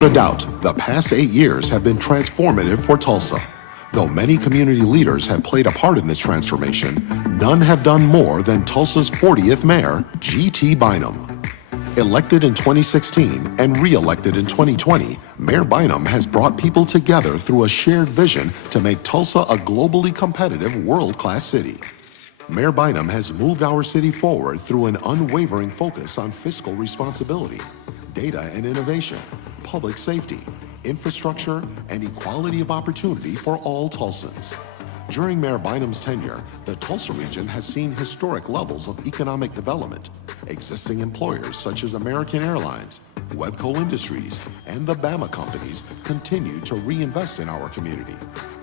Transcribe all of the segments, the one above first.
Without a doubt, the past 8 years have been transformative for Tulsa. Though many community leaders have played a part in this transformation, none have done more than Tulsa's 40th mayor, G.T. Bynum. Elected in 2016 and re-elected in 2020, Mayor Bynum has brought people together through a shared vision to make Tulsa a globally competitive world-class city. Mayor Bynum has moved our city forward through an unwavering focus on fiscal responsibility, data and innovation, public safety, infrastructure, and equality of opportunity for all Tulsans. During Mayor Bynum's tenure, the Tulsa region has seen historic levels of economic development. Existing employers such as American Airlines, Webco Industries, and the Bama companies continue to reinvest in our community.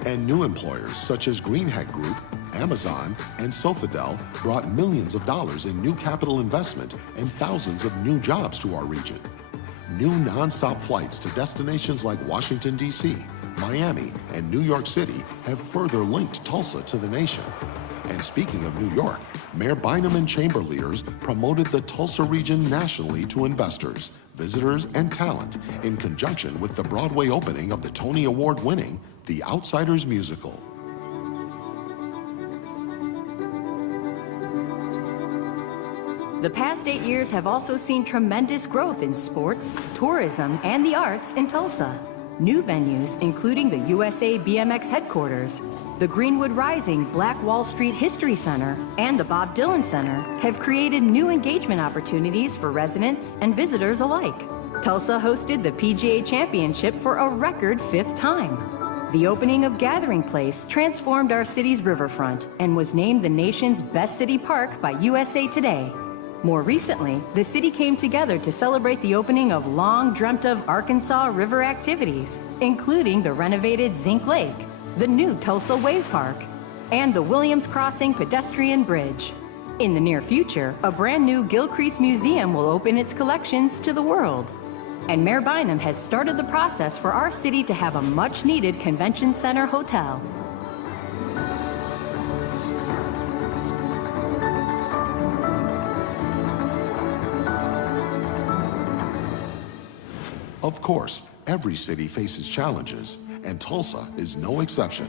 And new employers such as Greenheck Group, Amazon, and Sofidel brought millions of dollars in new capital investment and thousands of new jobs to our region. New nonstop flights to destinations like Washington, D.C., Miami, and New York City have further linked Tulsa to the nation. And speaking of New York, Mayor Bynum and chamber leaders promoted the Tulsa region nationally to investors, visitors, and talent in conjunction with the Broadway opening of the Tony Award-winning The Outsiders musical. The past 8 years have also seen tremendous growth in sports, tourism, and the arts in Tulsa. New venues, including the USA BMX headquarters, the Greenwood Rising Black Wall Street History Center, and the Bob Dylan Center, have created new engagement opportunities for residents and visitors alike. Tulsa hosted the PGA Championship for a record 5th time. The opening of Gathering Place transformed our city's riverfront and was named the nation's best city park by USA Today. More recently, the city came together to celebrate the opening of long-dreamt-of Arkansas River activities, including the renovated Zinc Lake, the new Tulsa Wave Park, and the Williams Crossing pedestrian bridge. In the near future, a brand-new Gilcrease Museum will open its collections to the world. And Mayor Bynum has started the process for our city to have a much-needed convention center hotel. Of course, every city faces challenges, and Tulsa is no exception.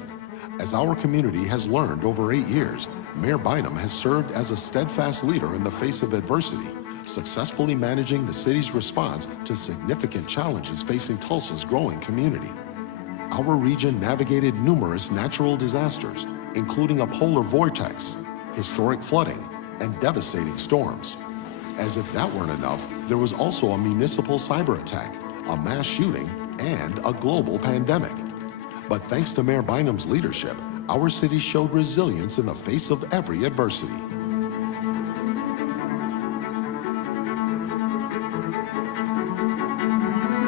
As our community has learned over 8 years, Mayor Bynum has served as a steadfast leader in the face of adversity, successfully managing the city's response to significant challenges facing Tulsa's growing community. Our region navigated numerous natural disasters, including a polar vortex, historic flooding, and devastating storms. As if that weren't enough, there was also a municipal cyber attack, a mass shooting, and a global pandemic. But thanks to Mayor Bynum's leadership, our city showed resilience in the face of every adversity.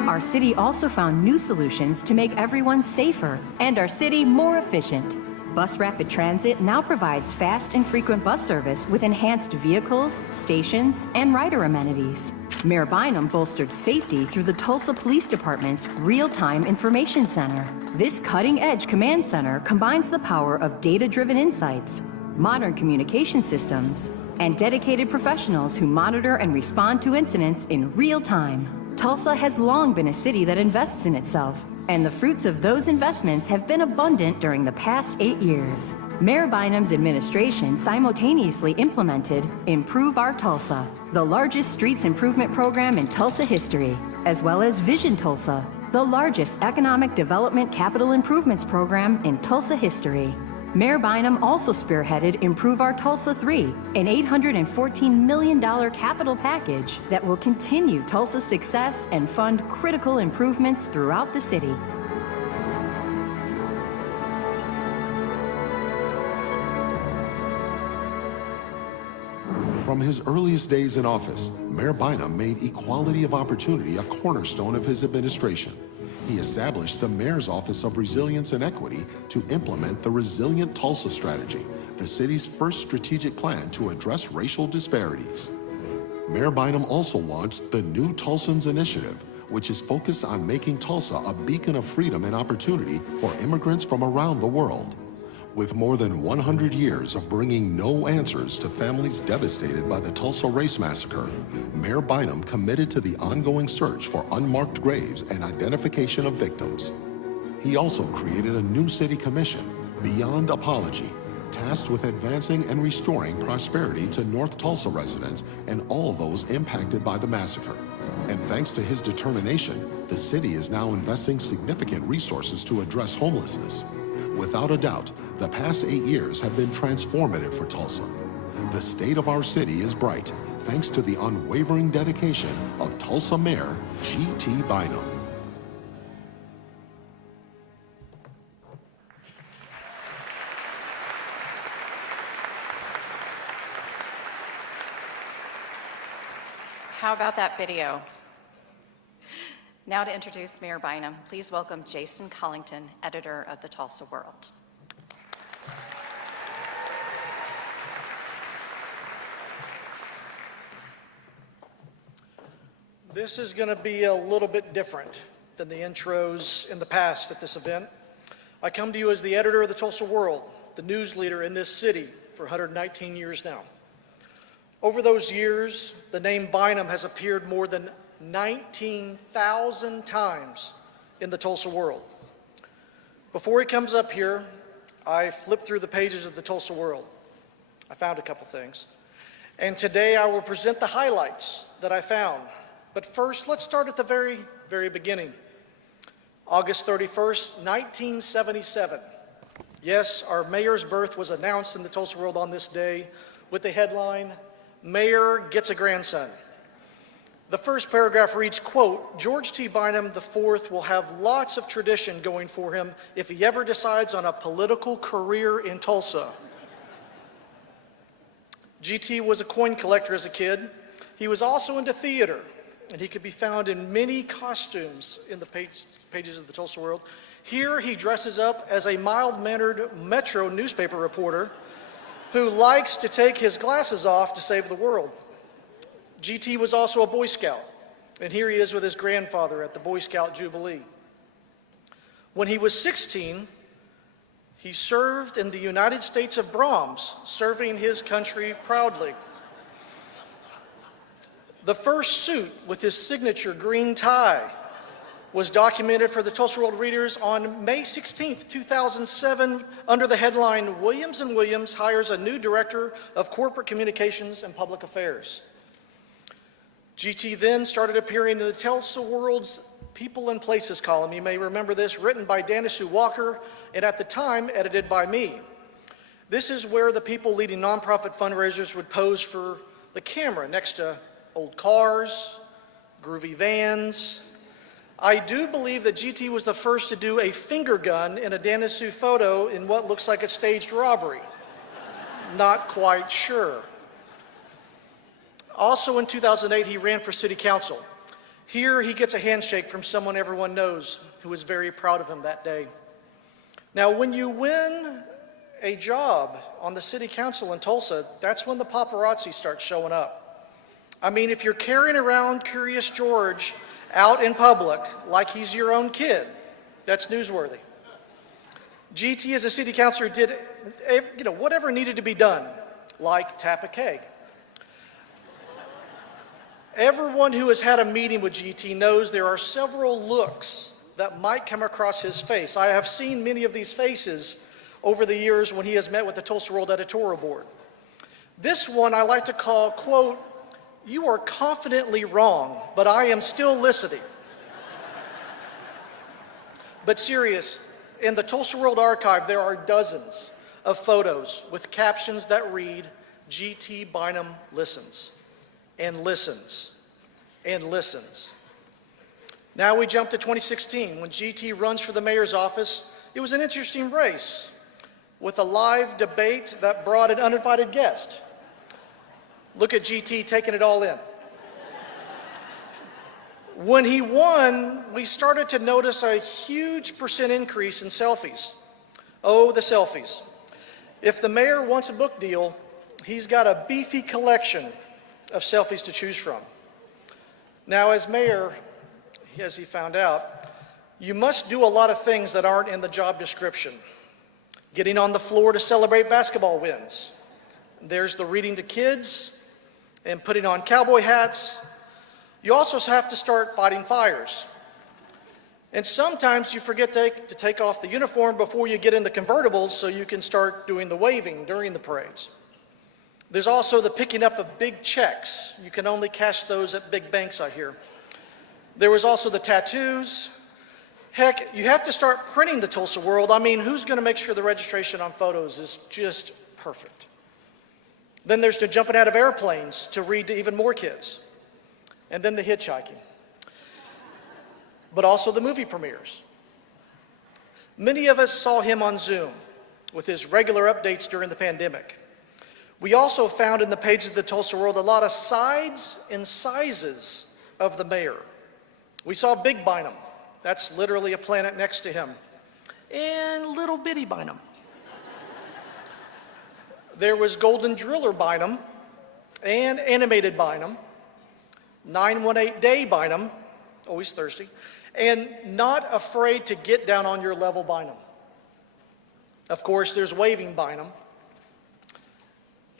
Our city also found new solutions to make everyone safer and our city more efficient. Bus Rapid Transit now provides fast and frequent bus service with enhanced vehicles, stations, and rider amenities. Mayor Bynum bolstered safety through the Tulsa Police Department's Real-Time Information Center. This cutting-edge command center combines the power of data-driven insights, modern communication systems, and dedicated professionals who monitor and respond to incidents in real time. Tulsa has long been a city that invests in itself, and the fruits of those investments have been abundant during the past 8 years. Mayor Bynum's administration simultaneously implemented Improve Our Tulsa, the largest streets improvement program in Tulsa history, as well as Vision Tulsa, the largest economic development capital improvements program in Tulsa history. Mayor Bynum also spearheaded Improve Our Tulsa 3, an $814 million capital package that will continue Tulsa's success and fund critical improvements throughout the city. From his earliest days in office, Mayor Bynum made equality of opportunity a cornerstone of his administration. He established the Mayor's Office of Resilience and Equity to implement the Resilient Tulsa Strategy, the city's first strategic plan to address racial disparities. Mayor Bynum also launched the New Tulsans Initiative, which is focused on making Tulsa a beacon of freedom and opportunity for immigrants from around the world. With more than 100 years of bringing no answers to families devastated by the Tulsa Race Massacre, Mayor Bynum committed to the ongoing search for unmarked graves and identification of victims. He also created a new city commission, Beyond Apology, tasked with advancing and restoring prosperity to North Tulsa residents and all those impacted by the massacre. And thanks to his determination, the city is now investing significant resources to address homelessness. Without a doubt, the past 8 years have been transformative for Tulsa. The state of our city is bright, thanks to the unwavering dedication of Tulsa Mayor G.T. Bynum. How about that video? Now to introduce Mayor Bynum, please welcome Jason Collington, editor of the Tulsa World. This is going to be a little bit different than the intros in the past at this event. I come to you as the editor of the Tulsa World, the news leader in this city for 119 years now. Over those years, the name Bynum has appeared more than 19,000 times in the Tulsa World. Before he comes up here, I flipped through the pages of the Tulsa World. I found a couple things. And today I will present the highlights that I found. But first, let's start at the very, very beginning. August 31st, 1977. Yes, our mayor's birth was announced in the Tulsa World on this day with the headline, "Mayor Gets a Grandson." The first paragraph reads, quote, "George T. Bynum IV will have lots of tradition going for him if he ever decides on a political career in Tulsa." GT was a coin collector as a kid. He was also into theater, and he could be found in many costumes in the pages of the Tulsa World. Here he dresses up as a mild-mannered Metro newspaper reporter who likes to take his glasses off to save the world. GT was also a Boy Scout, and here he is with his grandfather at the Boy Scout Jubilee. When he was 16, he served in the United States of Brahms, serving his country proudly. The first suit with his signature green tie was documented for the Tulsa World readers on May 16th, 2007, under the headline, "Williams & Williams hires a new director of corporate communications and public affairs." GT then started appearing in the Tulsa World's People and Places column. You may remember this, written by Danisu Walker, and at the time, edited by me. This is where the people leading nonprofit fundraisers would pose for the camera next to old cars, groovy vans. I do believe that GT was the first to do a finger gun in a Danisu photo in what looks like a staged robbery. Not quite sure. Also in 2008, he ran for city council. Here he gets a handshake from someone everyone knows who was very proud of him that day. Now, when you win a job on the city council in Tulsa, that's when the paparazzi starts showing up. I mean, if you're carrying around Curious George out in public like he's your own kid, that's newsworthy. GT as a city councilor did whatever needed to be done, like tap a keg. Everyone who has had a meeting with GT knows there are several looks that might come across his face. I have seen many of these faces over the years when he has met with the Tulsa World editorial board. This one I like to call, quote, "You are confidently wrong, but I am still listening." But serious, in the Tulsa World archive, there are dozens of photos with captions that read, "GT Bynum listens, and listens, and listens." Now we jump to 2016, when GT runs for the mayor's office. It was an interesting race with a live debate that brought an uninvited guest. Look at GT taking it all in. When he won, we started to notice a huge percent increase in selfies. Oh, the selfies. If the mayor wants a book deal, he's got a beefy collection of selfies to choose from. Now, as mayor, as he found out, you must do a lot of things that aren't in the job description. getting on the floor to celebrate basketball wins. There's the reading to kids and putting on cowboy hats. You also have to start fighting fires. And sometimes you forget to take off the uniform before you get in the convertibles so you can start doing the waving during the parades. There's also the picking up of big checks. You can only cash those at big banks, I hear. There was also the tattoos. Heck, you have to start printing the Tulsa World. I mean, who's going to make sure the registration on photos is just perfect? Then there's the jumping out of airplanes to read to even more kids. And then the hitchhiking. But also the movie premieres. Many of us saw him on Zoom with his regular updates during the pandemic. We also found in the pages of the Tulsa World a lot of sides and sizes of the mayor. We saw Big Bynum. That's literally a planet next to him. And little bitty Bynum. There was Golden Driller Bynum and Animated Bynum, 918 Day Bynum, always thirsty, and Not Afraid to Get Down on Your Level Bynum. Of course, there's Waving Bynum.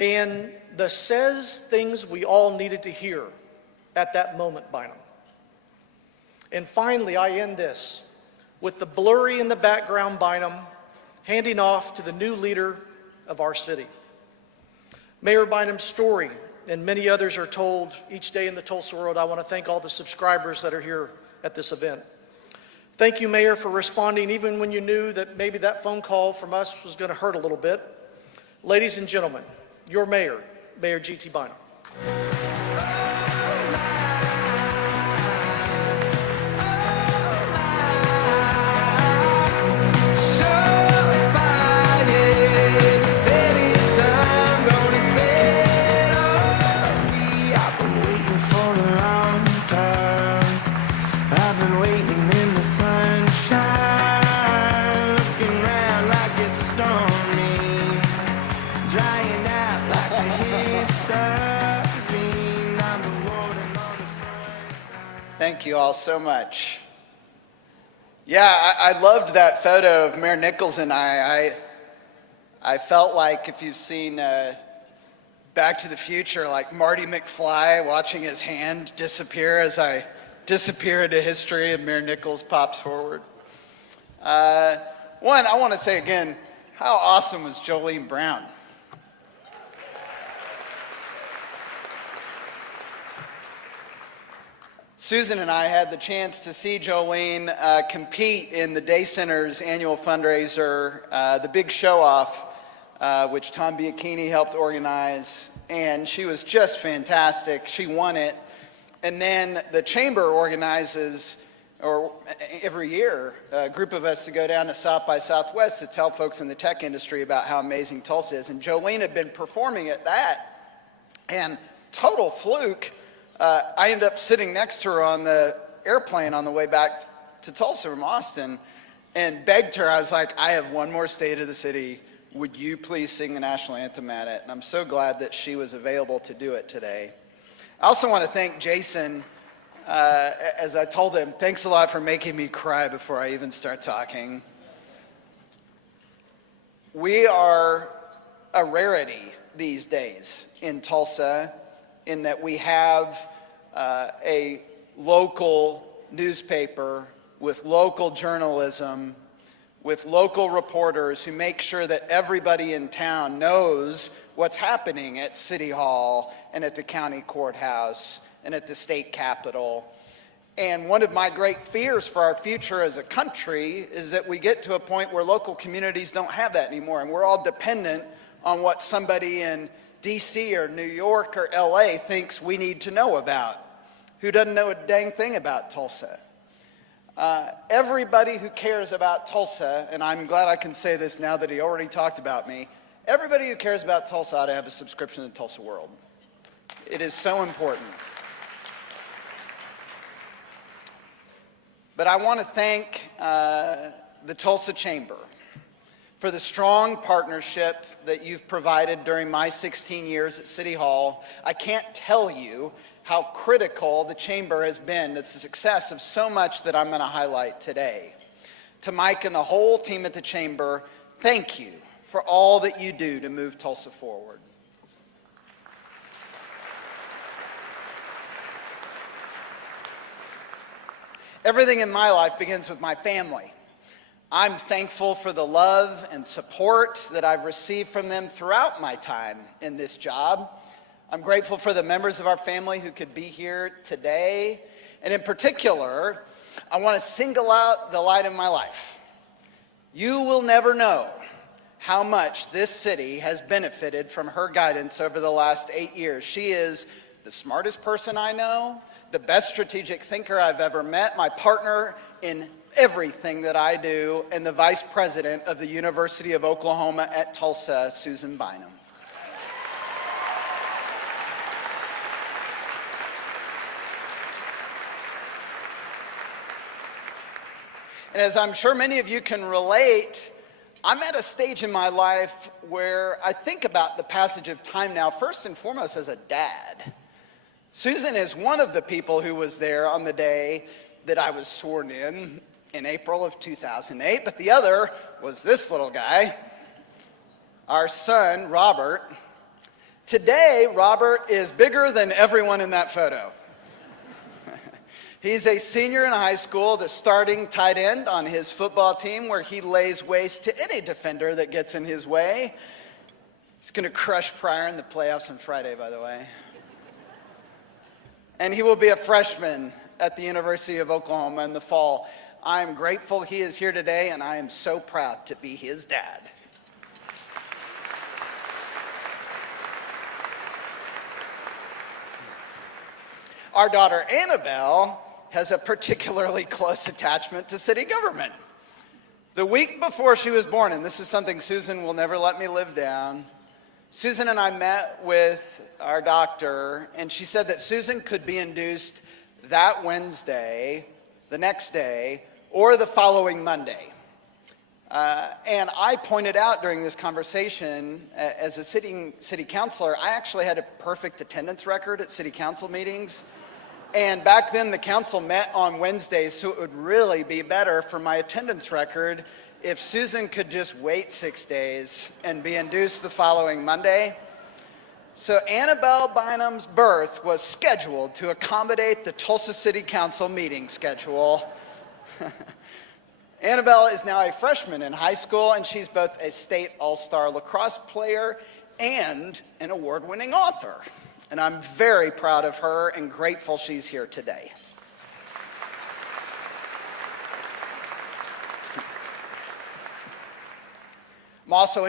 And the says things we all needed to hear at that moment Bynum. And finally, I end this with the blurry in the background Bynum handing off to the new leader of our city. Mayor Bynum's story and many others are told each day in the Tulsa World. I want to thank all the subscribers that are here at this event. Thank you, Mayor, for responding even when you knew that maybe that phone call from us was going to hurt a little bit. Ladies and gentlemen, your mayor, Mayor G.T. Bynum. Thank you all so much. Yeah, I loved that photo of Mayor Nichols and I felt like, if you've seen Back to the Future, like Marty McFly watching his hand disappear as I disappear into history and Mayor Nichols pops forward. One, I want to say again, how awesome was Jolene Brown? Susan and I had the chance to see Jolene compete in the Day Center's annual fundraiser, the Big Show Off, which Tom Biachini helped organize, and she was just fantastic. She won it. And then the chamber organizes, or every year, a group of us to go down to South by Southwest to tell folks in the tech industry about how amazing Tulsa is. And Jolene had been performing at that, and total fluke, I ended up sitting next to her on the airplane on the way back to Tulsa from Austin and begged her. I was like, I have one more state of the city. Would you please sing the national anthem at it? And I'm so glad that she was available to do it today. I also want to thank Jason. As I told him, thanks a lot for making me cry before I even start talking. We are a rarity these days in Tulsa, in that we have a local newspaper with local journalism, with local reporters who make sure that everybody in town knows what's happening at City Hall and at the county courthouse and at the state capitol. And one of my great fears for our future as a country is that we get to a point where local communities don't have that anymore, and we're all dependent on what somebody in DC or New York or LA thinks we need to know about, who doesn't know a dang thing about Tulsa. Everybody who cares about Tulsa, and I'm glad I can say this now that he already talked about me, everybody who cares about Tulsa ought to have a subscription to the Tulsa World. It is so important. But I want to thank the Tulsa Chamber for the strong partnership that you've provided during my 16 years at City Hall. I can't tell you how critical the Chamber has been to the success of so much that I'm going to highlight today. To Mike and the whole team at the Chamber, thank you for all that you do to move Tulsa forward. Everything in my life begins with my family. I'm thankful for the love and support that I've received from them throughout my time in this job. I'm grateful for the members of our family who could be here today. And in particular, I want to single out the light in my life. You will never know how much this city has benefited from her guidance over the last 8 years. She is the smartest person I know, the best strategic thinker I've ever met, my partner in everything that I do, and the vice president of the University of Oklahoma at Tulsa, Susan Bynum. And as I'm sure many of you can relate, I'm at a stage in my life where I think about the passage of time now, first and foremost as a dad. Susan is one of the people who was there on the day that I was sworn in April of 2008, but the other was this little guy, our son, Robert. Today, Robert is bigger than everyone in that photo. He's a senior in high school, the starting tight end on his football team, where he lays waste to any defender that gets in his way. He's going to crush Pryor in the playoffs on Friday, by the way. And he will be a freshman at the University of Oklahoma in the fall. I am grateful he is here today, and I am so proud to be his dad. Our daughter Annabelle has a particularly close attachment to city government. The week before she was born, and this is something Susan will never let me live down, Susan and I met with our doctor, and she said that Susan could be induced that Wednesday, the next day, or the following Monday. And I pointed out during this conversation, as a city councilor, I actually had a perfect attendance record at city council meetings. And back then the council met on Wednesdays, so it would really be better for my attendance record if Susan could just wait 6 days and be induced the following Monday. So Annabelle Bynum's birth was scheduled to accommodate the Tulsa City Council meeting schedule. Annabelle is now a freshman in high school, and she's both a state all-star lacrosse player and an award-winning author. And I'm very proud of her and grateful she's here today. I'm also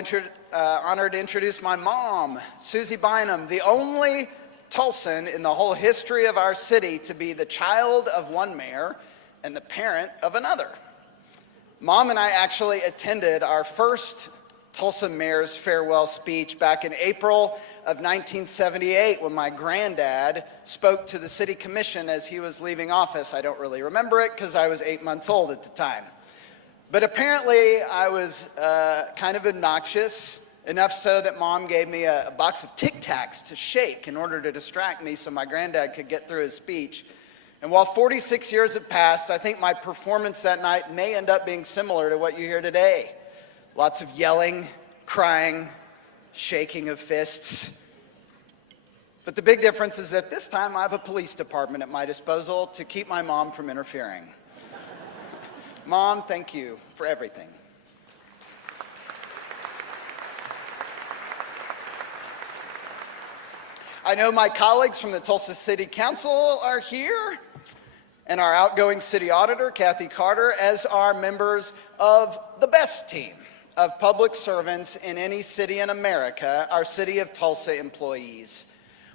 honored to introduce my mom, Susie Bynum, the only Tulsan in the whole history of our city to be the child of one mayor and the parent of another. Mom and I actually attended our first Tulsa Mayor's farewell speech back in April of 1978 when my granddad spoke to the city commission as he was leaving office. I don't really remember it because I was 8 months old at the time. But apparently I was kind of obnoxious, enough so that Mom gave me a box of Tic Tacs to shake in order to distract me so my granddad could get through his speech. And while 46 years have passed, I think my performance that night may end up being similar to what you hear today. Lots of yelling, crying, shaking of fists. But the big difference is that this time I have a police department at my disposal to keep my mom from interfering. Mom, thank you for everything. I know my colleagues from the Tulsa City Council are here, and our outgoing city auditor, Kathy Carter, as are members of the best team of public servants in any city in America, our City of Tulsa employees.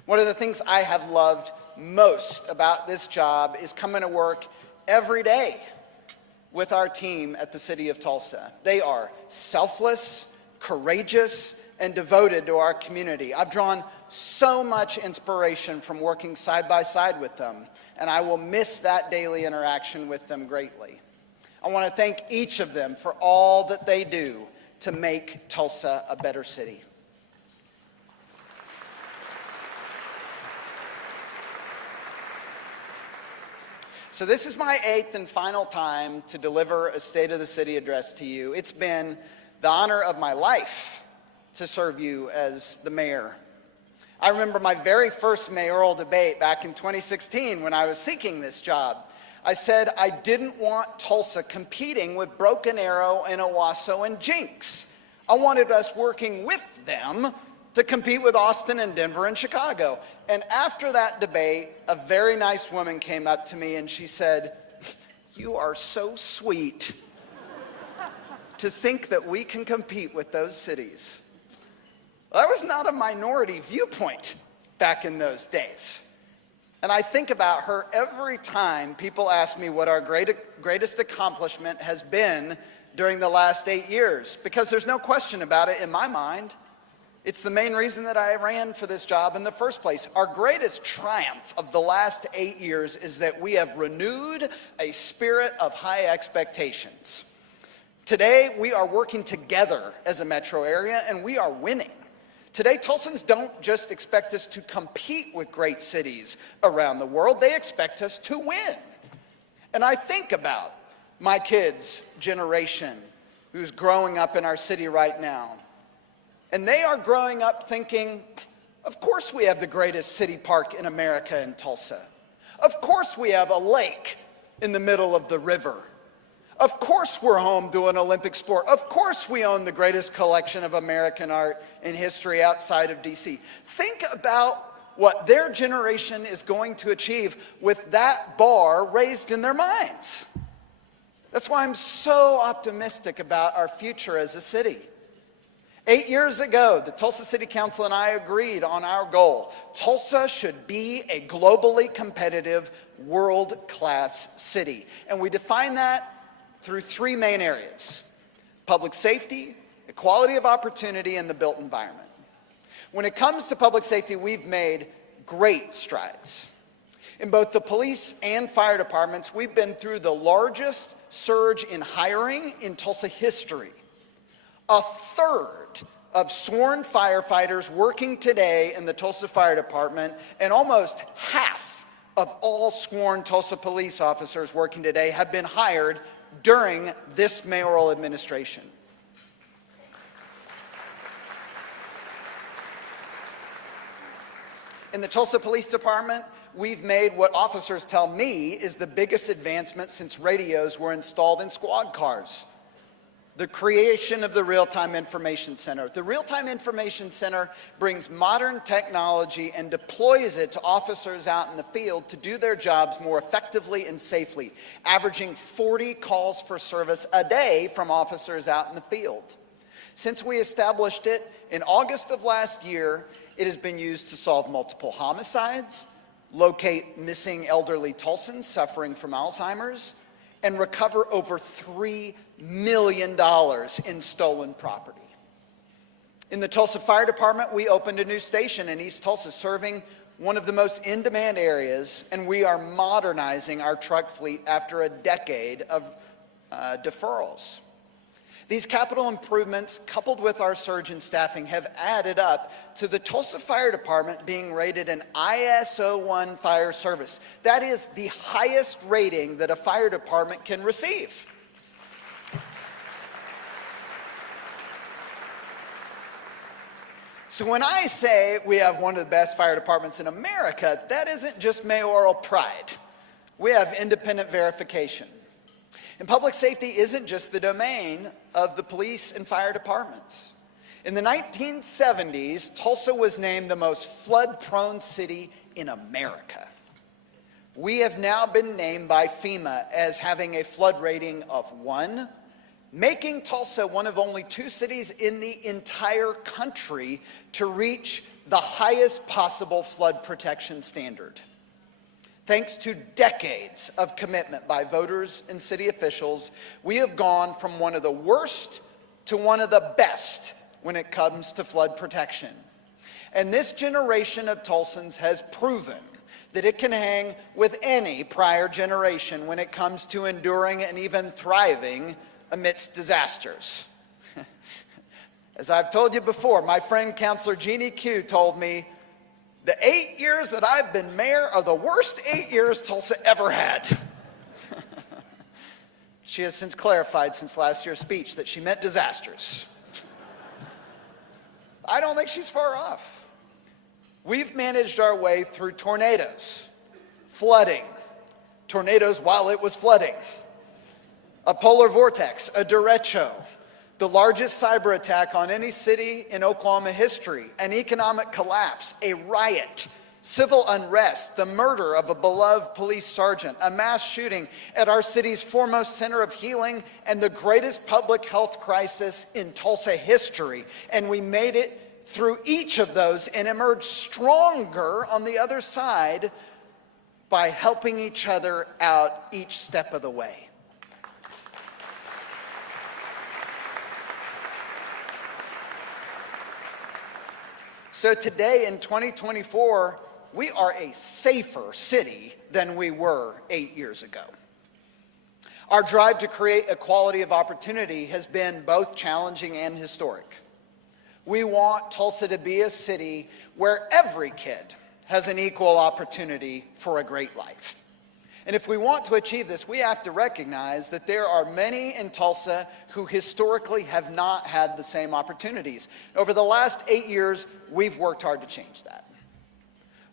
One of the things I have loved most about this job is coming to work every day with our team at the City of Tulsa. They are selfless, courageous, and devoted to our community. I've drawn so much inspiration from working side by side with them, and I will miss that daily interaction with them greatly. I want to thank each of them for all that they do to make Tulsa a better city. So this is my 8th and final time to deliver a State of the City address to you. It's been the honor of my life to serve you as the mayor. I remember my very first mayoral debate back in 2016 when I was seeking this job. I said I didn't want Tulsa competing with Broken Arrow and Owasso and Jinx. I wanted us working with them to compete with Austin and Denver and Chicago. And after that debate, a very nice woman came up to me and she said, "You are so sweet to think that we can compete with those cities." That was not a minority viewpoint back in those days. And I think about her every time people ask me what our greatest accomplishment has been during the last 8 years, because there's no question about it in my mind. It's the main reason that I ran for this job in the first place. Our greatest triumph of the last 8 years is that we have renewed a spirit of high expectations. Today, we are working together as a metro area, and we are winning. Today, Tulsans don't just expect us to compete with great cities around the world, they expect us to win. And I think about my kids' generation who's growing up in our city right now. And they are growing up thinking, of course we have the greatest city park in America in Tulsa. Of course we have a lake in the middle of the river. Of course we're home to an Olympic sport. Of course we own the greatest collection of American art and history outside of DC. Think about what their generation is going to achieve with that bar raised in their minds. That's why I'm so optimistic about our future as a city. 8 years ago, the Tulsa City Council and I agreed on our goal. Tulsa should be a globally competitive, world-class city. And we define that through 3 main areas: public safety, equality of opportunity, and the built environment. When it comes to public safety, we've made great strides. In both the police and fire departments, we've been through the largest surge in hiring in Tulsa history. A third of sworn firefighters working today in the Tulsa Fire Department, and almost half of all sworn Tulsa police officers working today have been hired during this mayoral administration. In the Tulsa Police Department, we've made what officers tell me is the biggest advancement since radios were installed in squad cars: the creation of the Real-Time Information Center. The Real-Time Information Center brings modern technology and deploys it to officers out in the field to do their jobs more effectively and safely, averaging 40 calls for service a day from officers out in the field. Since we established it in August of last year, it has been used to solve multiple homicides, locate missing elderly Tulsans suffering from Alzheimer's, and recover over $3 million in stolen property. In the Tulsa Fire Department, we opened a new station in East Tulsa serving one of the most in-demand areas, and we are modernizing our truck fleet after a decade of deferrals. These capital improvements, coupled with our surge in staffing, have added up to the Tulsa Fire Department being rated an ISO 1 fire service. That is the highest rating that a fire department can receive. So when I say we have one of the best fire departments in America, that isn't just mayoral pride. We have independent verification. And public safety isn't just the domain of the police and fire departments. In the 1970s, Tulsa was named the most flood-prone city in America. We have now been named by FEMA as having a flood rating of 1, making Tulsa one of only 2 cities in the entire country to reach the highest possible flood protection standard. Thanks to decades of commitment by voters and city officials, we have gone from one of the worst to one of the best when it comes to flood protection. And this generation of Tulsans has proven that it can hang with any prior generation when it comes to enduring and even thriving amidst disasters. As I've told you before, my friend Councilor Jeannie Q told me, the 8 years that I've been mayor are the worst 8 years Tulsa ever had. She has since clarified since last year's speech that she meant disasters. I don't think she's far off. We've managed our way through tornadoes, flooding, tornadoes while it was flooding, a polar vortex, a derecho, the largest cyber attack on any city in Oklahoma history, an economic collapse, a riot, civil unrest, the murder of a beloved police sergeant, a mass shooting at our city's foremost center of healing, and the greatest public health crisis in Tulsa history. And we made it through each of those and emerged stronger on the other side by helping each other out each step of the way. So today in 2024, we are a safer city than we were 8 years ago. Our drive to create equality of opportunity has been both challenging and historic. We want Tulsa to be a city where every kid has an equal opportunity for a great life. And if we want to achieve this, we have to recognize that there are many in Tulsa who historically have not had the same opportunities. Over the last 8 years, we've worked hard to change that.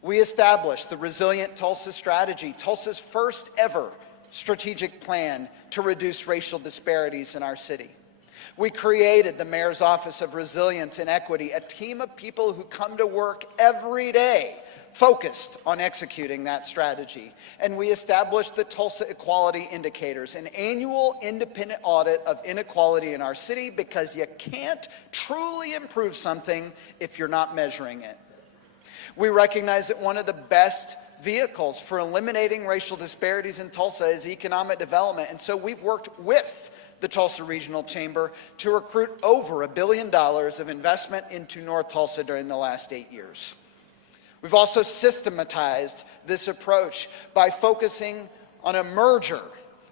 We established the Resilient Tulsa Strategy, Tulsa's first ever strategic plan to reduce racial disparities in our city. We created the Mayor's Office of Resilience and Equity, a team of people who come to work every day focused on executing that strategy. And we established the Tulsa Equality Indicators, an annual independent audit of inequality in our city, because you can't truly improve something if you're not measuring it. We recognize that one of the best vehicles for eliminating racial disparities in Tulsa is economic development, and so we've worked with the Tulsa Regional Chamber to recruit over $1 billion of investment into North Tulsa during the last 8 years. We've also systematized this approach by focusing on a merger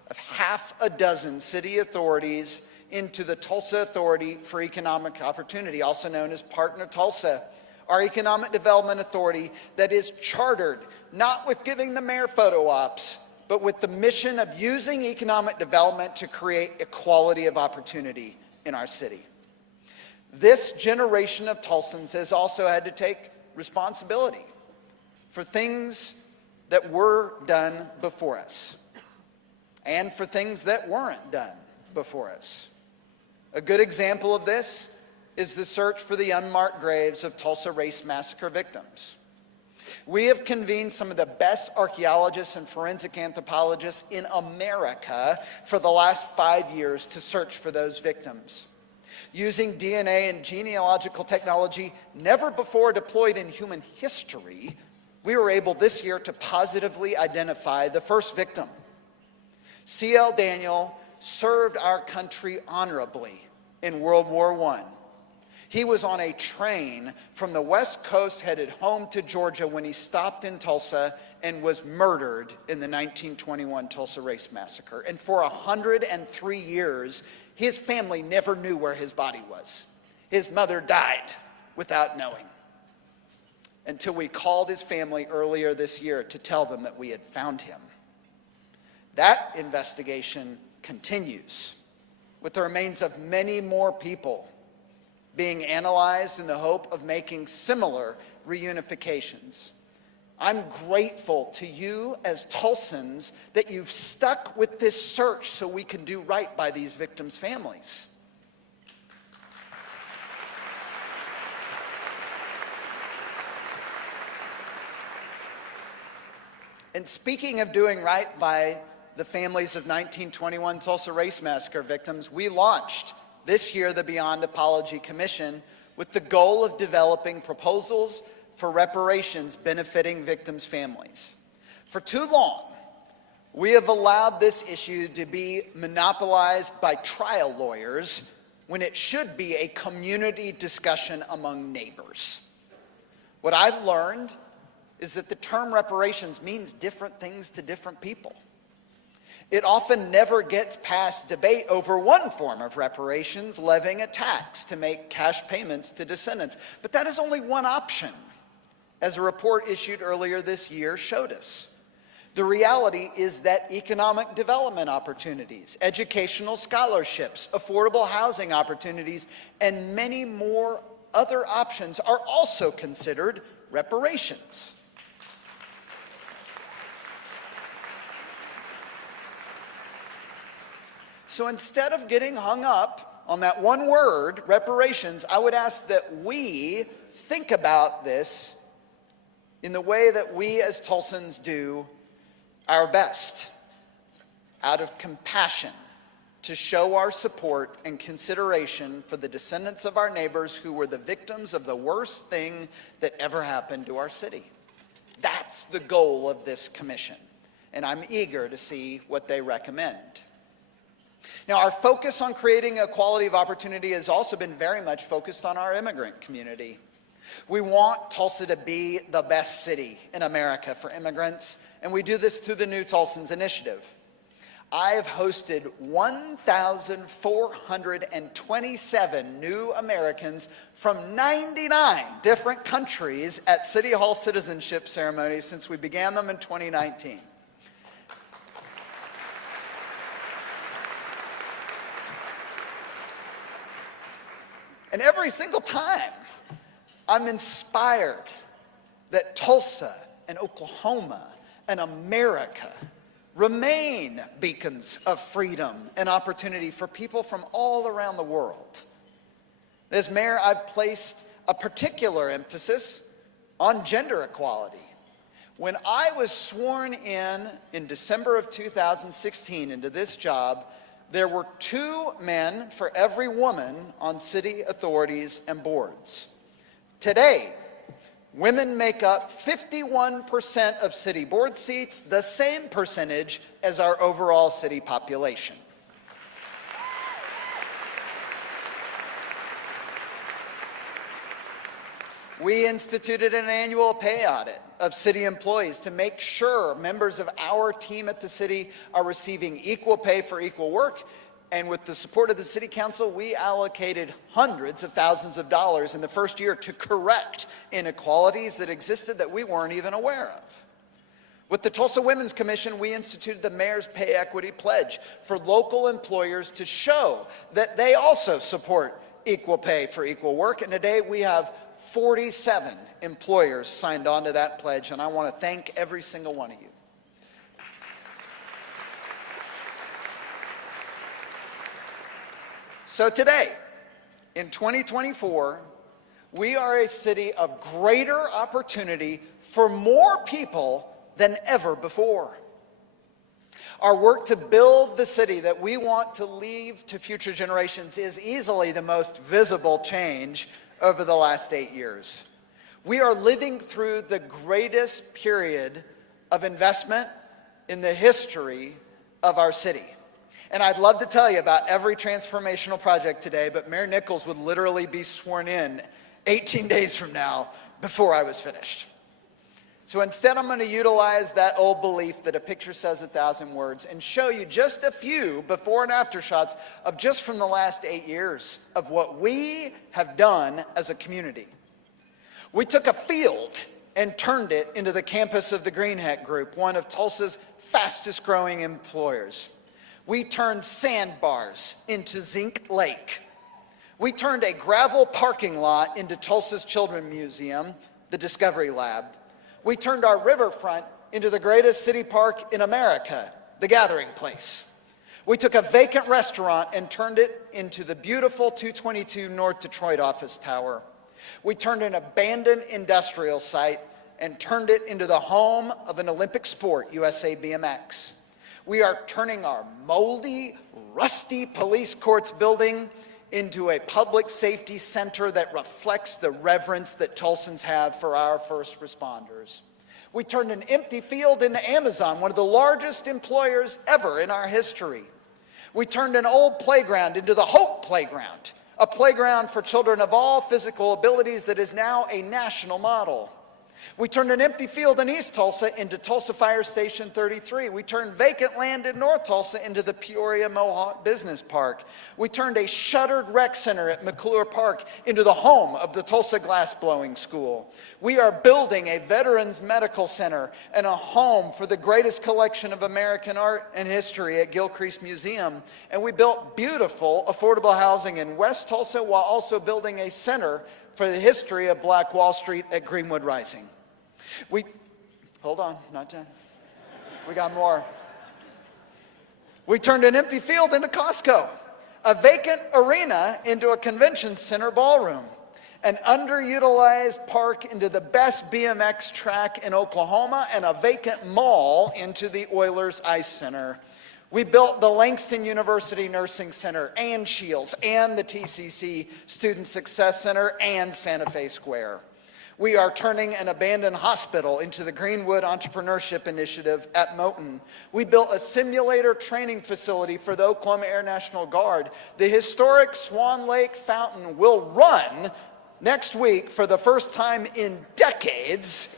of half a dozen city authorities into the Tulsa Authority for Economic Opportunity, also known as Partner Tulsa, our economic development authority that is chartered not with giving the mayor photo ops, but with the mission of using economic development to create equality of opportunity in our city. This generation of Tulsans has also had to take responsibility for things that were done before us and for things that weren't done before us. A good example of this is the search for the unmarked graves of Tulsa race massacre victims. We have convened some of the best archaeologists and forensic anthropologists in America for the last 5 years to search for those victims. Using DNA and genealogical technology never before deployed in human history, we were able this year to positively identify the first victim. C.L. Daniel served our country honorably in World War I. He was on a train from the West Coast headed home to Georgia when he stopped in Tulsa and was murdered in the 1921 Tulsa Race Massacre. And for 103 years, his family never knew where his body was. His mother died without knowing, until we called his family earlier this year to tell them that we had found him. That investigation continues, with the remains of many more people being analyzed in the hope of making similar reunifications. I'm grateful to you as Tulsans that you've stuck with this search so we can do right by these victims' families. And speaking of doing right by the families of 1921 Tulsa Race Massacre victims, we launched this year the Beyond Apology Commission with the goal of developing proposals for reparations benefiting victims' families. For too long, we have allowed this issue to be monopolized by trial lawyers when it should be a community discussion among neighbors. What I've learned is that the term reparations means different things to different people. It often never gets past debate over one form of reparations, levying a tax to make cash payments to descendants. But that is only one option, as a report issued earlier this year showed us. The reality is that economic development opportunities, educational scholarships, affordable housing opportunities, and many more other options are also considered reparations. So instead of getting hung up on that one word, reparations, I would ask that we think about this in the way that we as Tulsans do our best, out of compassion, to show our support and consideration for the descendants of our neighbors who were the victims of the worst thing that ever happened to our city. That's the goal of this commission, and I'm eager to see what they recommend. Now, our focus on creating equality of opportunity has also been very much focused on our immigrant community. We want Tulsa to be the best city in America for immigrants, and we do this through the New Tulsans Initiative. I have hosted 1,427 new Americans from 99 different countries at City Hall citizenship ceremonies since we began them in 2019. And every single time, I'm inspired that Tulsa and Oklahoma and America remain beacons of freedom and opportunity for people from all around the world. As mayor, I've placed a particular emphasis on gender equality. When I was sworn in December of 2016 into this job, there were 2 men for every woman on city authorities and boards. Today, women make up 51% of city board seats, the same percentage as our overall city population. We instituted an annual pay audit of city employees to make sure members of our team at the city are receiving equal pay for equal work. And with the support of the City Council, we allocated hundreds of thousands of dollars in the first year to correct inequalities that existed that we weren't even aware of. With the Tulsa Women's Commission, we instituted the Mayor's Pay Equity Pledge for local employers to show that they also support equal pay for equal work. And today we have 47 employers signed on to that pledge, and I want to thank every single one of you. So today, in 2024, we are a city of greater opportunity for more people than ever before. Our work to build the city that we want to leave to future generations is easily the most visible change over the last 8 years. We are living through the greatest period of investment in the history of our city. And I'd love to tell you about every transformational project today, but Mayor Nichols would literally be sworn in 18 days from now before I was finished. So instead, I'm going to utilize that old belief that a picture says 1,000 words and show you just a few before and after shots of just from the last 8 years of what we have done as a community. We took a field and turned it into the campus of the Greenheck Group, one of Tulsa's fastest growing employers. We turned sandbars into Zinc Lake. We turned a gravel parking lot into Tulsa's Children's Museum, the Discovery Lab. We turned our riverfront into the greatest city park in America, the Gathering Place. We took a vacant restaurant and turned it into the beautiful 222 North Detroit office tower. We turned an abandoned industrial site and turned it into the home of an Olympic sport, USA BMX. We are turning our moldy, rusty police courts building into a public safety center that reflects the reverence that Tulsans have for our first responders. We turned an empty field into Amazon, one of the largest employers ever in our history. We turned an old playground into the Hope Playground, a playground for children of all physical abilities that is now a national model. We turned an empty field in East Tulsa into Tulsa Fire Station 33. We turned vacant land in North Tulsa into the Peoria Mohawk Business Park. We turned a shuttered rec center at McClure Park into the home of the Tulsa Glassblowing School. We are building a Veterans Medical Center and a home for the greatest collection of American art and history at Gilcrease Museum. And we built beautiful, affordable housing in West Tulsa while also building a center for the history of Black Wall Street at Greenwood Rising. Hold on, not done. We got more. We turned an empty field into Costco, a vacant arena into a convention center ballroom, an underutilized park into the best BMX track in Oklahoma, and a vacant mall into the Oilers Ice Center. We built the Langston University Nursing Center and Shields and the TCC Student Success Center and Santa Fe Square. We are turning an abandoned hospital into the Greenwood Entrepreneurship Initiative at Moton. We built a simulator training facility for the Oklahoma Air National Guard. The historic Swan Lake Fountain will run next week for the first time in decades.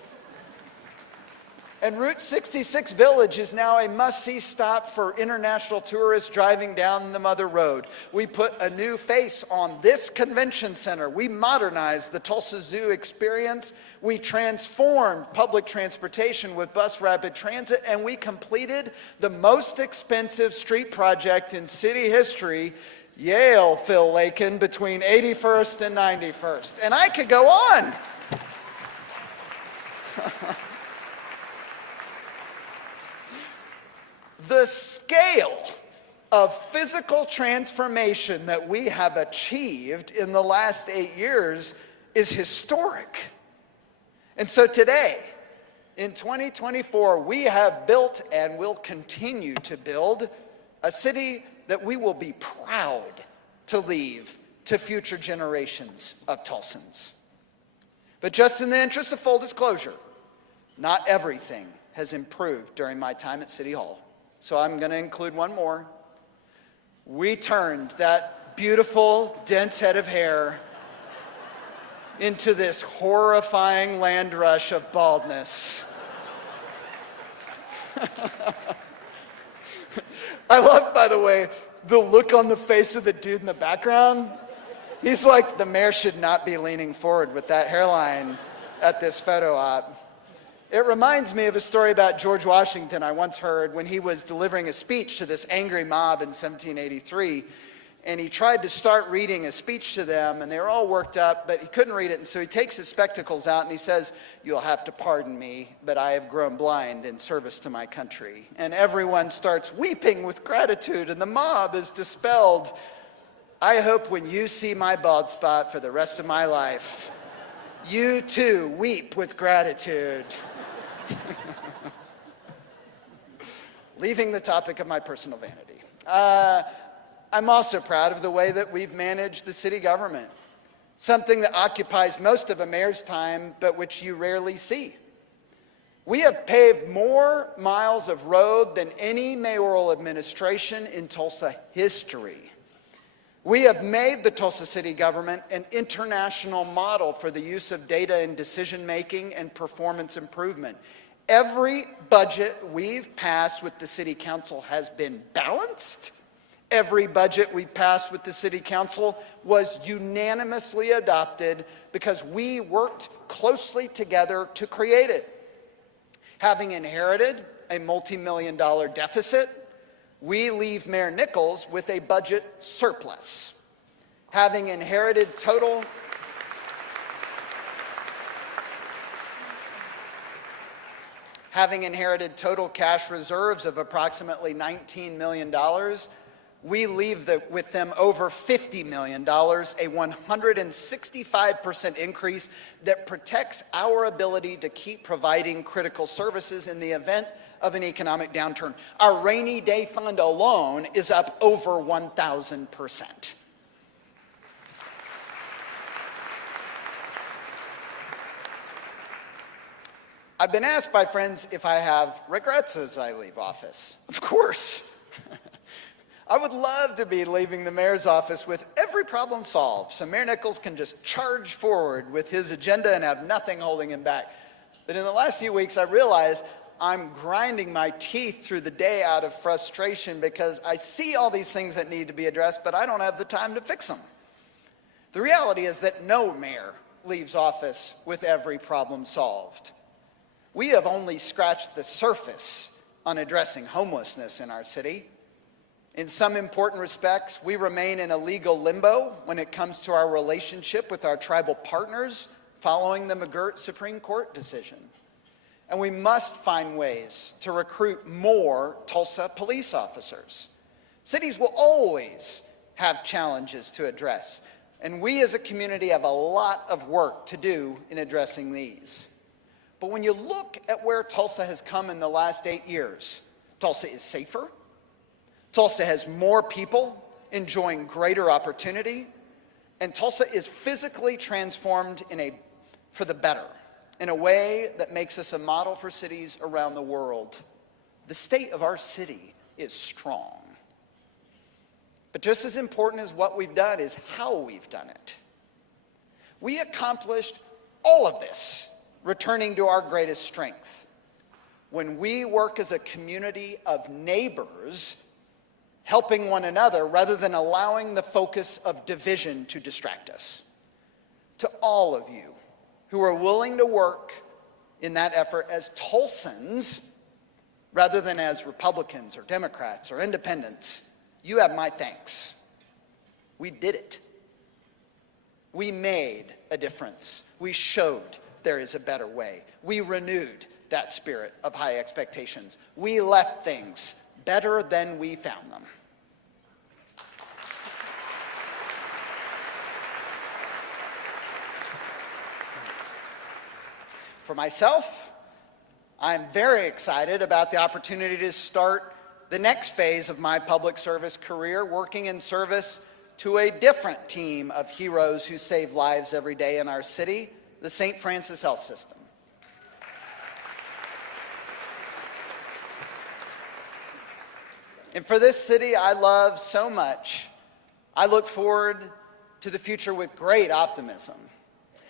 And Route 66 Village is now a must-see stop for international tourists driving down the Mother Road. We put a new face on this convention center. We modernized the Tulsa Zoo experience. We transformed public transportation with bus rapid transit, and we completed the most expensive street project in city history, Yale, Phil Lakin, between 81st and 91st. And I could go on. The scale of physical transformation that we have achieved in the last 8 years is historic. And so today, in 2024, we have built and will continue to build a city that we will be proud to leave to future generations of Tulsans. But just in the interest of full disclosure, not everything has improved during my time at City Hall. So I'm going to include one more. We turned that beautiful, dense head of hair into this horrifying land rush of baldness. I love, by the way, the look on the face of the dude in the background. He's like, the mayor should not be leaning forward with that hairline at this photo op. It reminds me of a story about George Washington I once heard when he was delivering a speech to this angry mob in 1783. And he tried to start reading a speech to them, and they were all worked up, but he couldn't read it. And so he takes his spectacles out and he says, "You'll have to pardon me, but I have grown blind in service to my country." And everyone starts weeping with gratitude, and the mob is dispelled. I hope when you see my bald spot for the rest of my life, you too weep with gratitude. Leaving the topic of my personal vanity. I'm also proud of the way that we've managed the city government, something that occupies most of a mayor's time, but which you rarely see. We have paved more miles of road than any mayoral administration in Tulsa history. We have made the Tulsa city government an international model for the use of data in decision-making and performance improvement. Every budget we've passed with the city council has been balanced. Every budget we passed with the city council was unanimously adopted because we worked closely together to create it. Having inherited a multi-million-dollar deficit, we leave Mayor Nichols with a budget surplus. Having inherited total cash reserves of approximately $19 million, we leave with them over $50 million, a 165% increase that protects our ability to keep providing critical services in the event of an economic downturn. Our rainy day fund alone is up over 1,000%. I've been asked by friends if I have regrets as I leave office. Of course. I would love to be leaving the mayor's office with every problem solved, so Mayor Nichols can just charge forward with his agenda and have nothing holding him back. But in the last few weeks, I realized I'm grinding my teeth through the day out of frustration because I see all these things that need to be addressed, but I don't have the time to fix them. The reality is that no mayor leaves office with every problem solved. We have only scratched the surface on addressing homelessness in our city. In some important respects, we remain in a legal limbo when it comes to our relationship with our tribal partners following the McGirt Supreme Court decision. And we must find ways to recruit more Tulsa police officers. Cities will always have challenges to address, and we as a community have a lot of work to do in addressing these. But when you look at where Tulsa has come in the last 8 years, Tulsa is safer. Tulsa has more people enjoying greater opportunity, and Tulsa is physically transformed for the better, in a way that makes us a model for cities around the world. The state of our city is strong. But just as important as what we've done is how we've done it. We accomplished all of this, returning to our greatest strength, when we work as a community of neighbors, helping one another rather than allowing the focus of division to distract us. To all of you who are willing to work in that effort as Tulsans rather than as Republicans or Democrats or independents, you have my thanks. We did it. We made a difference. We showed there is a better way. We renewed that spirit of high expectations. We left things better than we found them. For myself, I'm very excited about the opportunity to start the next phase of my public service career, working in service to a different team of heroes who save lives every day in our city, the St. Francis Health System. And for this city I love so much, I look forward to the future with great optimism.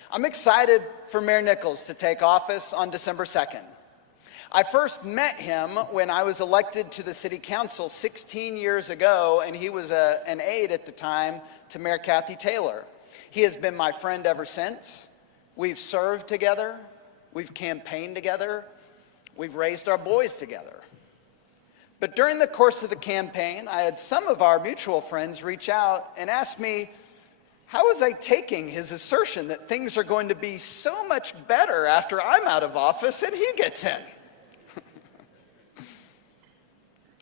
I'm excited for Mayor Nichols to take office on December 2nd. I first met him when I was elected to the city council 16 years ago, and he was an aide at the time to Mayor Kathy Taylor. He has been my friend ever since. We've served together, we've campaigned together, we've raised our boys together. But during the course of the campaign, I had some of our mutual friends reach out and ask me, how was I taking his assertion that things are going to be so much better after I'm out of office and he gets in?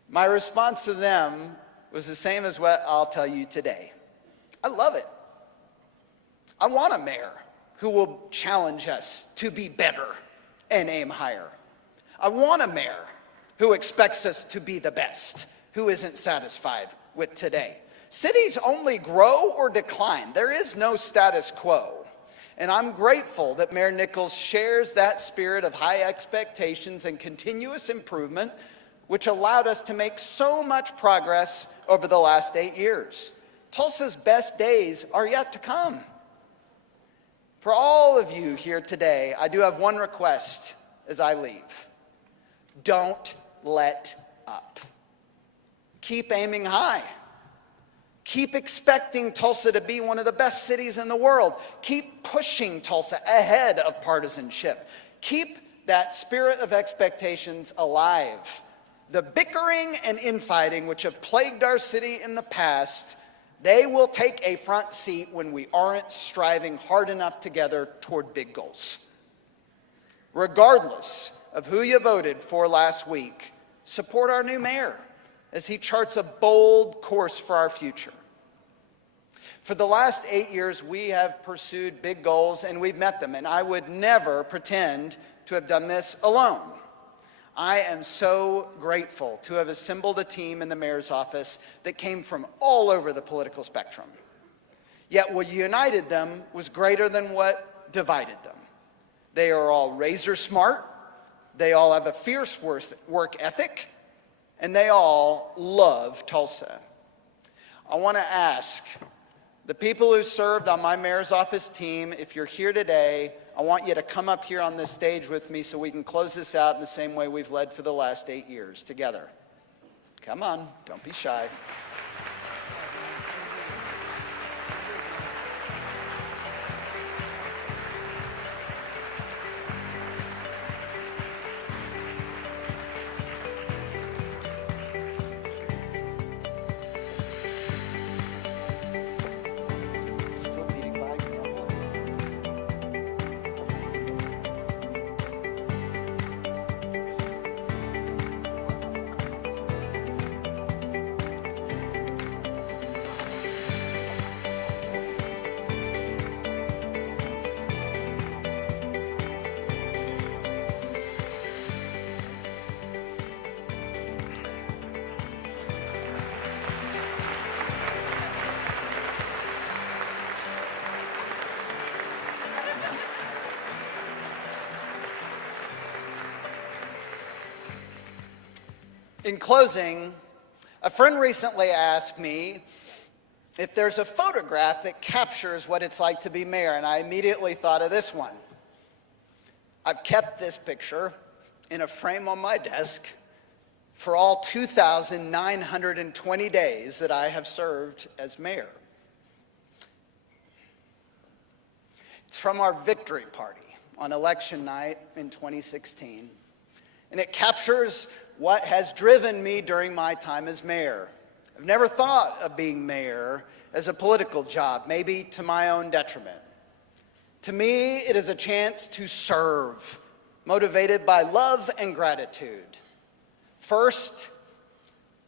My response to them was the same as what I'll tell you today. I love it. I want a mayor who will challenge us to be better and aim higher. I want a mayor who expects us to be the best, who isn't satisfied with today. Cities only grow or decline. There is no status quo. And I'm grateful that Mayor Nichols shares that spirit of high expectations and continuous improvement, which allowed us to make so much progress over the last 8 years. Tulsa's best days are yet to come. For all of you here today, I do have one request as I leave. Don't let up. Keep aiming high. Keep expecting Tulsa to be one of the best cities in the world. Keep pushing Tulsa ahead of partisanship. Keep that spirit of expectations alive. The bickering and infighting which have plagued our city in the past, they will take a front seat when we aren't striving hard enough together toward big goals. Regardless of who you voted for last week, support our new mayor as he charts a bold course for our future. For the last 8 years, we have pursued big goals and we've met them, and I would never pretend to have done this alone. I am so grateful to have assembled a team in the mayor's office that came from all over the political spectrum. Yet what united them was greater than what divided them. They are all razor smart, they all have a fierce work ethic, and they all love Tulsa. I want to ask the people who served on my mayor's office team, if you're here today, I want you to come up here on this stage with me so we can close this out in the same way we've led for the last 8 years together. Come on, don't be shy. In closing, a friend recently asked me if there's a photograph that captures what it's like to be mayor, and I immediately thought of this one. I've kept this picture in a frame on my desk for all 2,920 days that I have served as mayor. It's from our victory party on election night in 2016, and it captures what has driven me during my time as mayor. I've never thought of being mayor as a political job, maybe to my own detriment. To me, it is a chance to serve, motivated by love and gratitude. First,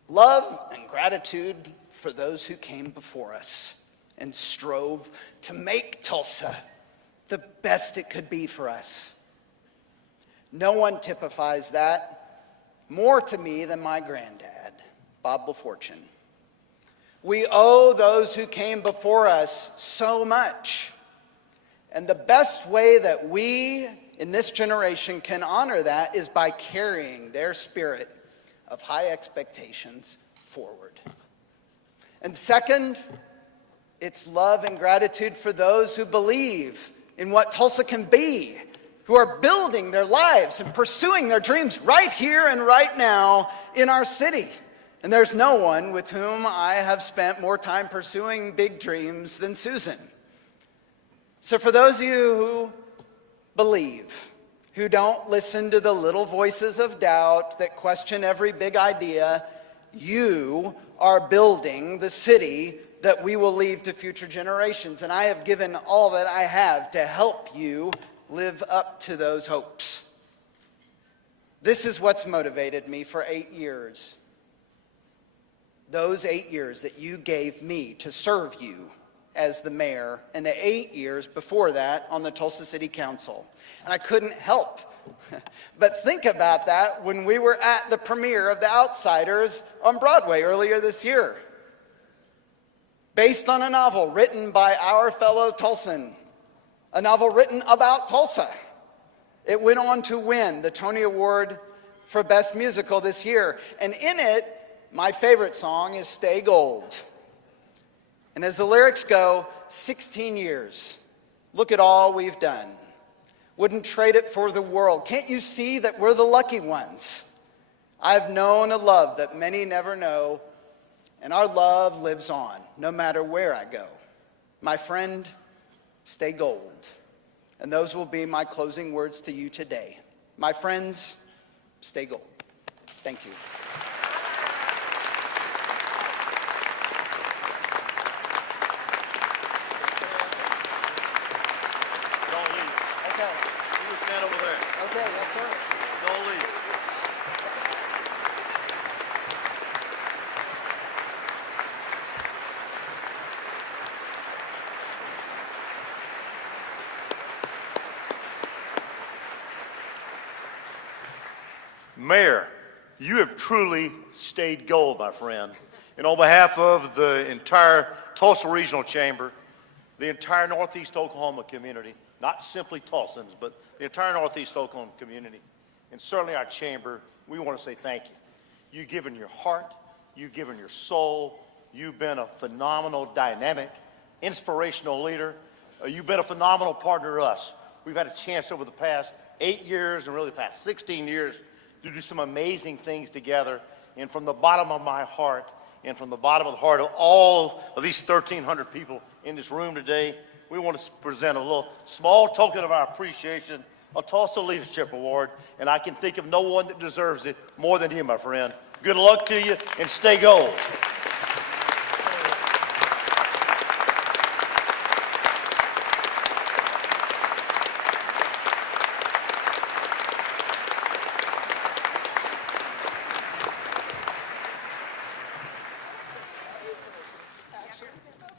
love and gratitude for those who came before us and strove to make Tulsa the best it could be for us. No one typifies that more to me than my granddad, Bob LaFortune. We owe those who came before us so much. And the best way that we in this generation can honor that is by carrying their spirit of high expectations forward. And second, it's love and gratitude for those who believe in what Tulsa can be, who are building their lives and pursuing their dreams right here and right now in our city. And there's no one with whom I have spent more time pursuing big dreams than Susan. So for those of you who believe, who don't listen to the little voices of doubt that question every big idea, you are building the city that we will leave to future generations. And I have given all that I have to help you live up to those hopes. This is what's motivated me for 8 years. Those 8 years that you gave me to serve you as the mayor, and the 8 years before that on the Tulsa City Council. And I couldn't help but think about that when we were at the premiere of The Outsiders on Broadway earlier this year. Based on a novel written by our fellow Tulsan, a novel written about Tulsa. It went on to win the Tony Award for Best Musical this year. And in it, my favorite song is Stay Gold. And as the lyrics go, 16 years, look at all we've done. Wouldn't trade it for the world. Can't you see that we're the lucky ones? I've known a love that many never know, and our love lives on, no matter where I go. My friend, stay gold. And those will be my closing words to you today. My friends, stay gold. Thank you. Okay, yes, sir. Don't leave. Mayor, you have truly stayed gold, my friend. And on behalf of the entire Tulsa Regional Chamber, the entire Northeast Oklahoma community, not simply Tulsans, but the entire Northeast Oklahoma community, and certainly our chamber, we want to say thank you. You've given your heart, you've given your soul, you've been a phenomenal, dynamic, inspirational leader. You've been a phenomenal partner to us. We've had a chance over the past 8 years and really the past 16 years to do some amazing things together. And from the bottom of my heart and from the bottom of the heart of all of these 1,300 people in this room today, we want to present a little small token of our appreciation, a Tulsa Leadership Award, and I can think of no one that deserves it more than you, my friend. Good luck to you, and stay gold.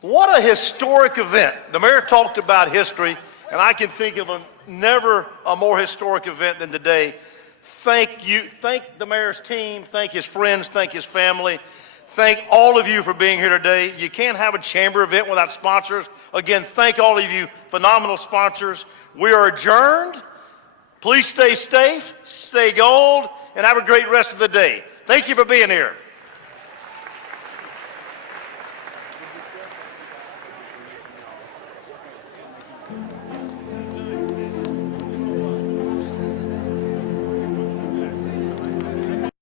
What a historic event. The mayor talked about history, and I can think of never a more historic event than today. Thank the mayor's team, thank his friends, thank his family. Thank all of you for being here today. You can't have a chamber event without sponsors. Again, thank all of you phenomenal sponsors. We are adjourned. Please stay safe, stay gold, and have a great rest of the day. Thank you for being here.